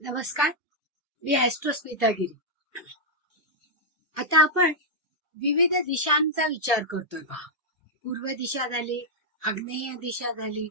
नमस्कार. मी ॲस्ट्रो स्मितागिरी आता आपण विविध दिशांचा विचार करतोय पहा. पूर्व दिशा झाली आग्नेय दिशा झाली.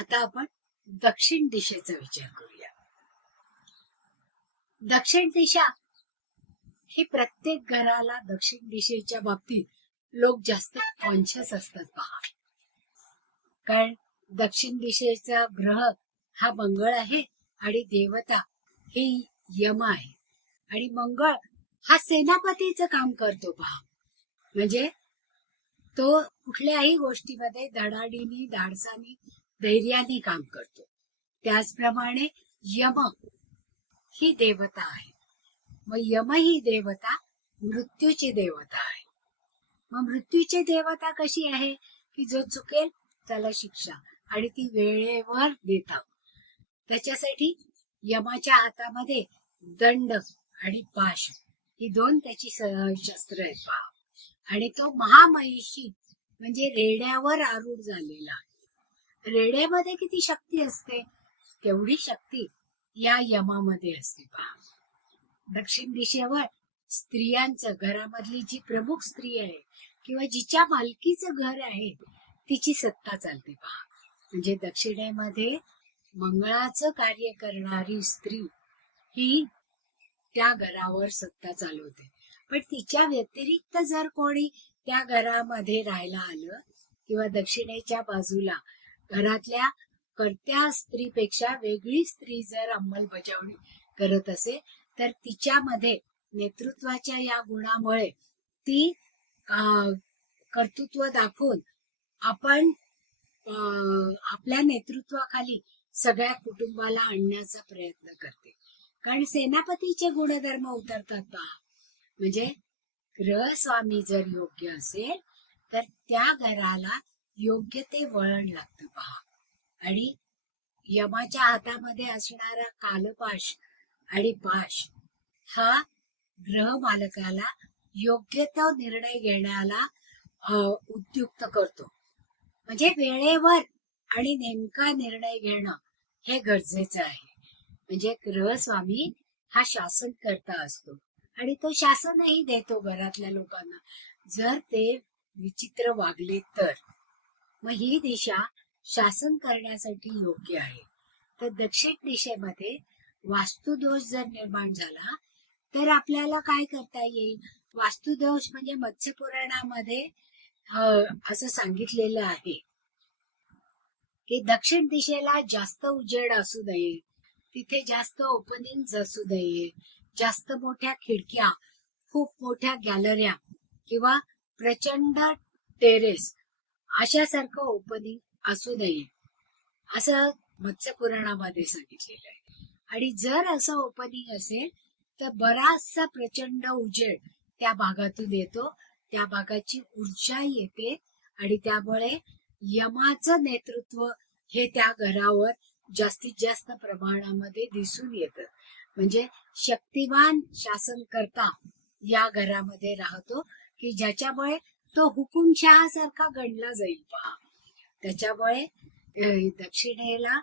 आता आपण दक्षिण दिशेचा विचार करूया. दक्षिण दिशा ही प्रत्येक घराला दक्षिण दिशेच्या बाबतीत लोक जास्त कॉन्शियस असतात पहा. कारण दक्षिण दिशेचा ग्रह हा मंगळ आहे आणि देवता हे यम आहे आणि मंगळ हा सेनापतीचं काम करतो पहा. म्हणजे तो कुठल्याही गोष्टीमध्ये धडाडीनी धाडसानी धैर्याने काम करतो. त्याचप्रमाणे यम ही देवता आहे. मग यम ही देवता मृत्यूची देवता आहे. मग मृत्यूची देवता कशी आहे? की जो चुकेल त्याला शिक्षा. आणि ती वेळेवर देतात त्याच्यासाठी यमाच्या हातामध्ये दंड आणि पाश ही दोन त्याची शस्त्र आहेत. पहा. आणि तो महामहिषी म्हणजे रेड्यावर आरूढ झालेला. रेड्यामध्ये किती शक्ती असते? तेवढी शक्ती या यमामध्ये असते. पहा. दक्षिण दिशेवर स्त्रियांचं घरामधली जी प्रमुख स्त्री आहे किंवा जिच्या मालकीचं घर आहे तिची सत्ता चालते. पहा. म्हणजे दक्षिणेमध्ये मंगळाचं कार्य करणारी स्त्री ही त्या घरावर सत्ता चालवते. पण तिच्या व्यतिरिक्त जर कोणी त्या घरामध्ये राहायला आलं किंवा दक्षिणेच्या बाजूला घरातल्या करत्या स्त्रीपेक्षा वेगळी स्त्री जर अंमलबजावणी करत असेल तर तिच्यामध्ये नेतृत्वाच्या या गुणामुळे ती अं, कर्तृत्व दाखवून आपण अं, आपल्या नेतृत्वाखाली सगळ्या कुटुंबाला आणण्याचा प्रयत्न करते. कारण सेनापतीचे गुणधर्म उतरतात पहा म्हणजे ग्रहस्वामी जर योग्य असेल तर त्या घराला योग्य ते वळण लागतं पहा आणि यमाच्या हातामध्ये असणारा कालपाश आणि पाश हा ग्रह मालकाला योग्य तो निर्णय घेण्याला उद्युक्त करतो. म्हणजे वेळेवर आणि नेमका निर्णय घेणं हे गरजेचं आहे. म्हणजे ग्रहस्वामी हा शासन करता असतो. आणि तो शासनही देतो घरातल्या लोकांना. जर ते विचित्र वागले तर. मग ही दिशा शासन करण्यासाठी योग्य आहे. तर दक्षिण दिशेमध्ये वास्तुदोष जर निर्माण झाला तर आपल्याला काय करता येईल? वास्तुदोष म्हणजे मत्स्य पुराणामध्ये असं सांगितलेलं आहे. की दक्षिण दिशेला जास्त उजेड असू नये. तिथे जास्त ओपनिंग असू नये. जास्त मोठ्या खिडक्या खूप मोठ्या गॅलऱ्या किंवा प्रचंड टेरेस अशासारखं ओपनिंग असू नये. असं मत्स्य पुराणामध्ये सांगितलेलं आहे. आणि जर असं ओपनिंग असेल तर बराचसा प्रचंड उजेड त्या भागातून येतो. त्या भागाची ऊर्जा येते आणि त्यामुळे यमाचं नेतृत्व हे त्या घरावर जास्तीत जास्त प्रमाणामध्ये दिसून येतं. म्हणजे शक्तिवान शासन करता या घरामध्ये राहतो की ज्याच्यामुळे तो हुकुमशहा गणला जाईल. पहा. त्याच्यामुळे दक्षिणेला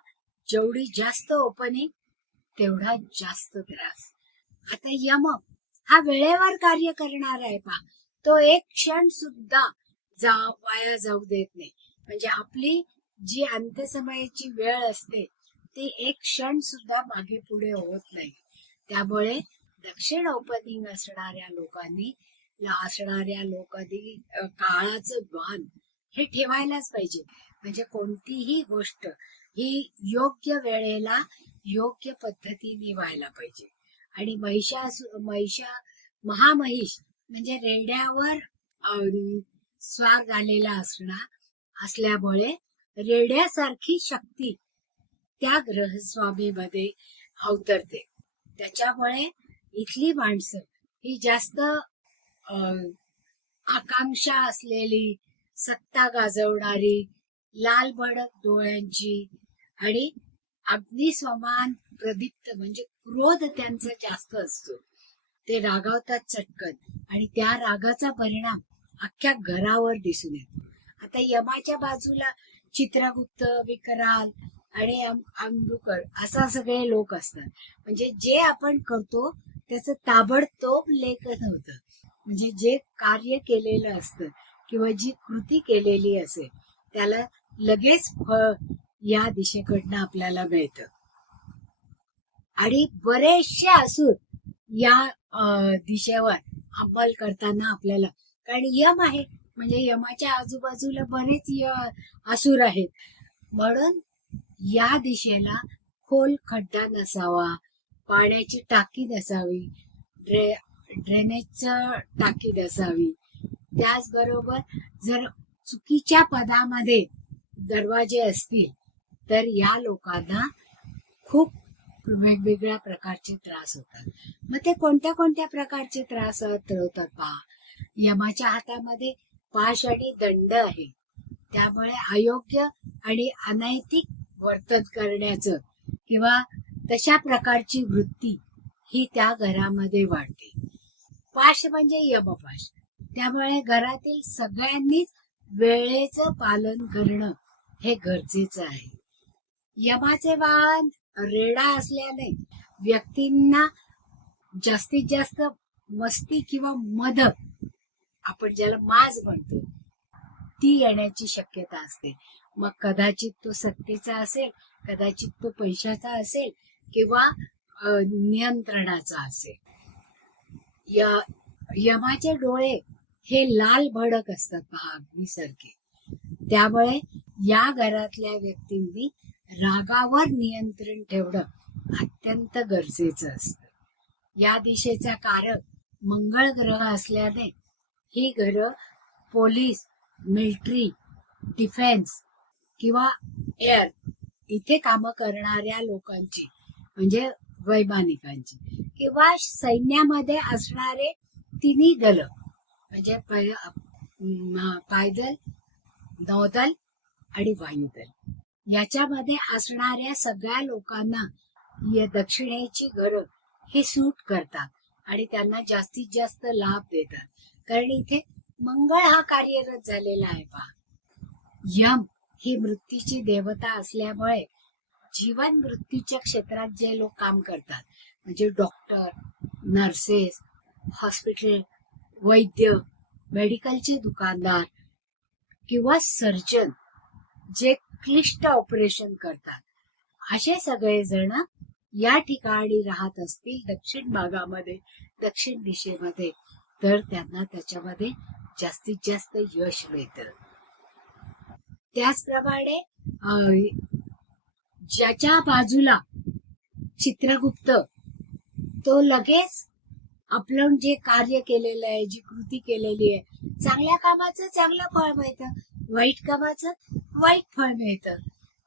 जेवढी जास्त ओपनिंग तेवढा जास्त त्रास. आता यम हा वेळेवर कार्य करणार आहे पहा. तो एक क्षण सुद्धा जा वाया जाऊ देत नाही. म्हणजे आपली जी अंत्यसमयाची वेळ असते ती एक क्षण सुद्धा मागे पुढे होत नाही. त्यामुळे दक्षिण ओपनिंग असणाऱ्या लोकांनी असणाऱ्या लोकांनी काळाचं भान हे ठेवायलाच पाहिजे. म्हणजे कोणतीही गोष्ट ही योग्य वेळेला योग्य पद्धतीने व्हायला पाहिजे. आणि महिषा महिषा महामहिष म्हणजे रेड्यावर स्वार झालेला असणार असल्यामुळे रेड्यासारखी शक्ती त्या ग्रहस्वामीमध्ये अवतरते. त्याच्यामुळे इथली माणसं ही जास्त अं, आकांक्षा असलेली सत्ता गाजवणारी लाल भडक डोळ्यांची आणि अग्निस्वमान प्रदीप्त म्हणजे क्रोध त्यांचा जास्त असतो. ते रागावतात चटकन आणि त्या रागाचा परिणाम अख्ख्या घरावर दिसून येतो. आता यमाच्या बाजूला चित्रगुप्त विकराल आणि आम- आंबुकर असा सगळे लोक असतात. म्हणजे जे आपण करतो त्याचं ताबडतोब लेखन होतं. म्हणजे जे कार्य केलेलं असतं किंवा जी कृती केलेली असेल त्याला लगेच फळ या दिशेकडनं आपल्याला मिळतं. आणि बरेचसे असून या दिशेवर अंमल करताना आपल्याला कारण यम आहे म्हणजे यमाच्या आजूबाजूला बरेच य- असुर आहेत. म्हणून या दिशेला खोल खड्डा नसावा पाण्याची टाकी नसावी ड्रे ड्रेनेजचं टाकी नसावी. त्याचबरोबर जर चुकीच्या पदामध्ये दरवाजे असतील तर या लोकांना खूप वेगवेगळ्या प्रकारचे त्रास होतात. मग ते कोणत्या कोणत्या प्रकारचे त्रास होतात पहा. यमाच्या हातामध्ये पाश आणि दंड आहे. त्यामुळे अयोग्य आणि अनैतिक वर्तन करण्याचं किंवा तशा प्रकारची वृत्ती ही त्या घरामध्ये वाढते. पाश म्हणजे यमपाश त्यामुळे घरातील सगळ्यांनीच वेळेचं पालन करणं हे गरजेचं आहे. यमाचे वाहन रेडा असल्याने व्यक्तींना जास्तीत जास्त मस्ती किंवा मद आपण ज्याला माज म्हणतो ती येण्याची शक्यता असते. मग कदाचित तो सत्तेचा असेल कदाचित तो पैशाचा असेल किंवा नियंत्रणाचा असेल. य- यमाचे डोळे हे लाल भडक असतात पहा अग्निसारखे. त्यामुळे या घरातल्या व्यक्तींनी रागावर नियंत्रण ठेवणं अत्यंत गरजेचं असतं. या दिशेचा कारक मंगळ ग्रह असल्याने ही घरं पोलीस मिलिटरी डिफेन्स किंवा एअर इथे कामं करणाऱ्या लोकांची म्हणजे वैमानिकांची किंवा सैन्यामध्ये असणारे तिन्ही दल म्हणजे पायदल नौदल आणि वायुदल. याच्यामध्ये असणाऱ्या सगळ्या लोकांना या दक्षिणेची घरं हे सूट करतात आणि त्यांना जास्तीत जास्त लाभ देतात. कारण इथे मंगळ हा कार्यरत झालेला आहे पहा. यम ही मृत्यूची देवता असल्यामुळे जीवन मृत्यूच्या क्षेत्रात जे लोक काम करतात म्हणजे डॉक्टर नर्सेस हॉस्पिटल वैद्य मेडिकलचे दुकानदार किंवा सर्जन जे क्लिष्ट ऑपरेशन करतात असे सगळेजण या ठिकाणी राहत असतील दक्षिण भागामध्ये दक्षिण दिशेमध्ये. तर त्यांना त्याच्यामध्ये जास्तीत जास्त यश मिळतं. त्याचप्रमाणे ज्याच्या बाजूला चित्रगुप्त तो लगेच आपलं जे कार्य केलेलं आहे जी कृती केलेली आहे चांगल्या कामाचं चांगलं फळ मिळतं वाईट कामाचं वाईट फळ मिळतं.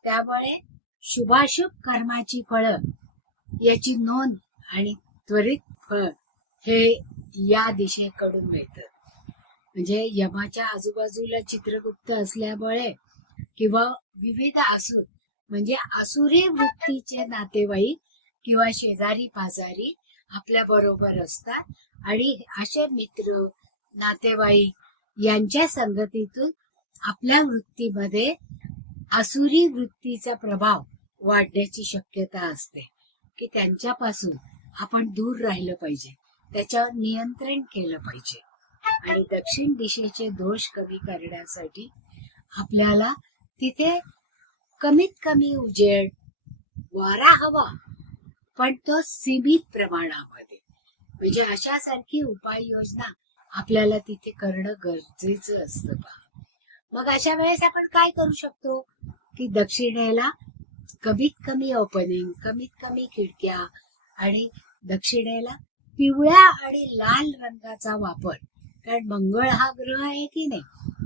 त्यामुळे शुभाशुभ कर्माची फळं याची नोंद आणि त्वरित फळ हे या दिशेकडून मिळतं. म्हणजे यमाच्या आजूबाजूला चित्रगुप्त असल्यामुळे किंवा विविध असुर म्हणजे असुरी वृत्तीचे नातेवाईक किंवा शेजारी पाजारी आपल्या बरोबर असतात. आणि असे मित्र नातेवाईक यांच्या संगतीतून आपल्या वृत्तीमध्ये असुरी वृत्तीचा प्रभाव वाढण्याची शक्यता असते की त्यांच्यापासून आपण दूर राहिलं पाहिजे. त्याच्यावर नियंत्रण केलं पाहिजे. आणि दक्षिण दिशेचे दोष कमी करण्यासाठी आपल्याला तिथे कमीत कमी उजेड वारा हवा पण तो सीमित प्रमाणामध्ये. म्हणजे अशासारखी उपाययोजना आपल्याला तिथे करणं गरजेचं असतं पहा. मग अशा वेळेस आपण काय करू शकतो? की दक्षिणेला कमीत कमी ओपनिंग कमीत कमी खिडक्या आणि दक्षिणेला पिवळ्या आणि लाल रंगाचा वापर. कारण मंगळ हा ग्रह आहे की नाही?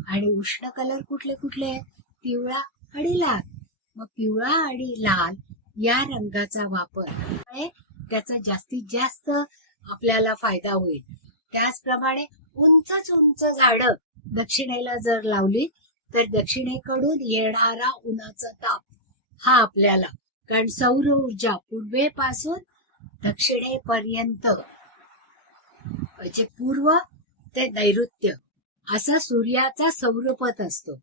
आणि उष्ण कलर कुठले कुठले आहेत? पिवळा आणि लाल. मग पिवळा आणि लाल या रंगाचा वापर त्याचा जास्तीत जास्त आपल्याला फायदा होईल. त्याचप्रमाणे उंचच उंच झाडं दक्षिणेला जर लावली तर दक्षिणेकडून येणारा उन्हाचा ताप हा आपल्याला. कारण सौर ऊर्जा पूर्वेपासून दक्षिणेपर्यंत म्हणजे पूर्व ते नैऋत्य. असा सूर्याचा सौरपथ असतो.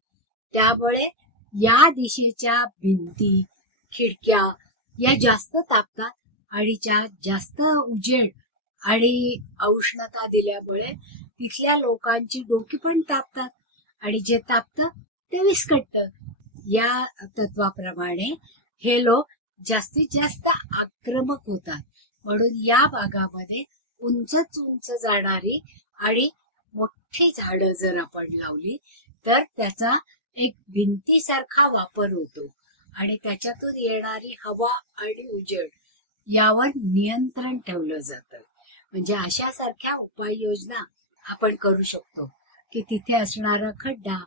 त्यामुळे या दिशेच्या भिंती खिडक्या या जास्त तापतात आणि ज्या जास्त उजेड आणि उष्णता दिल्यामुळे तिथल्या लोकांची डोकी पण तापतात आणि जे तापतं ते विस्कटत. या तत्वाप्रमाणे हे लोक जास्तीत जास्त आक्रमक होतात. म्हणून या भागामध्ये उंचच उंच जाणारी आणि मोठी झाडं जर आपण लावली तर त्याचा एक भिंतीसारखा वापर होतो. आणि त्याच्यातून येणारी हवा आणि उजेड यावर नियंत्रण ठेवलं जातं. म्हणजे अशा सारख्या उपाययोजना आपण करू शकतो की तिथे असणारा खड्डा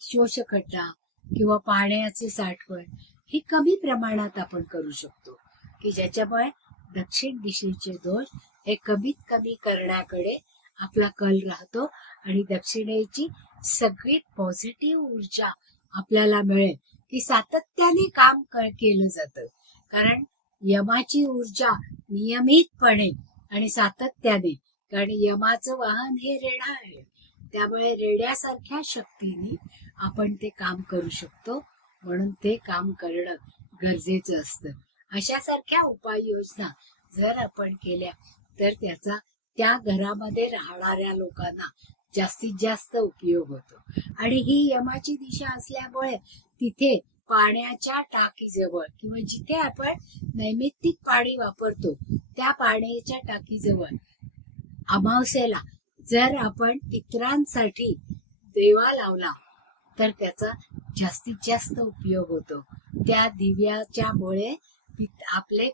शोष खड्डा किंवा पाण्याची साठवण ही कमी प्रमाणात आपण करू शकतो की ज्याच्यामुळे दक्षिण दिशेचे दोष हे कमीत कमी करण्याकडे आपला कल राहतो आणि दक्षिणेची सगळी पॉझिटिव्ह ऊर्जा आपल्याला मिळेल. की सातत्याने काम केलं जातं. कारण यमाची ऊर्जा नियमितपणे आणि सातत्याने कारण यमाचं वाहन हे रेडा आहे. त्यामुळे रेड्यासारख्या शक्तीने आपण ते काम करू शकतो. म्हणून ते काम करणं गरजेचं असतं. अशा सारख्या उपाययोजना जर आपण केल्या तर त्याचा त्या घरामध्ये राहणाऱ्या लोकांना जास्तीत जास्त उपयोग होतो. आणि ही यमाची दिशा असल्यामुळे तिथे पाण्याच्या टाकीजवळ किंवा जिथे आपण नैमित्तिक पाणी वापरतो त्या पाण्याच्या टाकीजवळ अमावस्येला जर आपण पित्रांसाठी देवा लावला तर त्याचा जास्तीत जास्त उपयोग होतो. त्या दिव्याच्या मुळे आपले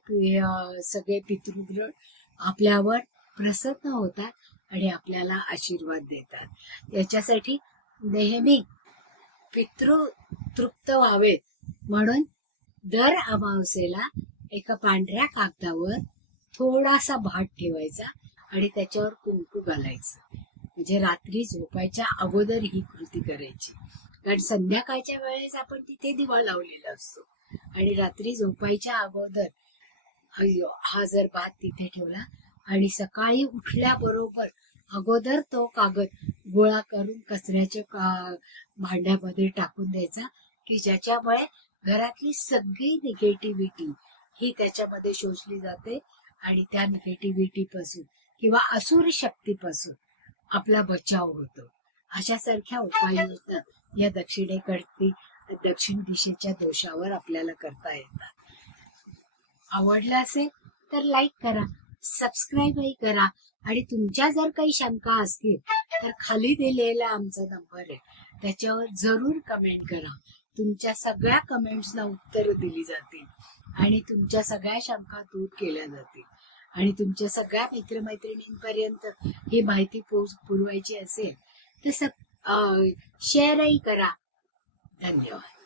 सगळे पितृग्रह आपल्यावर प्रसन्न होतात आणि आपल्याला आशीर्वाद देतात. याच्यासाठी नेहमी पितृ तृप्त व्हावेत. म्हणून दर अमावस्येला एका पांढऱ्या कागदावर थोडासा भात ठेवायचा आणि त्याच्यावर कुंकू घालायचं. म्हणजे रात्री झोपायच्या अगोदर ही कृती करायची. कारण संध्याकाळच्या वेळेस आपण तिथे दिवा लावलेला असतो. आणि रात्री झोपायच्या अगोदर हा जर भात तिथे ठेवला आणि सकाळी उठल्याबरोबर अगोदर तो कागद गोळा करून कचऱ्याच्या भांड्यामध्ये टाकून द्यायचा की ज्याच्यामुळे घरातली सगळी निगेटिव्हिटी ही त्याच्यामध्ये शोषली जाते आणि त्या निगेटिव्हिटी पासून किंवा असुर शक्तीपासून आपला बचाव होतो. अशा सारख्या उपाययोजना या दक्षिणेकडती दक्षिण दिशेच्या दोषावर आपल्याला करता येतात. आवडलं असेल तर लाईक करा सबस्क्राईबही करा आणि तुमच्या जर काही शंका असतील तर खाली दिलेला आमचा नंबर आहे. त्याच्यावर जरूर कमेंट करा. तुमच्या सगळ्या कमेंट्सला उत्तर दिली जातील आणि तुमच्या सगळ्या शंका दूर केल्या जातील. आणि तुमच्या सगळ्या मित्रमैत्रिणींपर्यंत ही माहिती पुरवायची असेल तर सब शेअरही करा. धन्यवाद.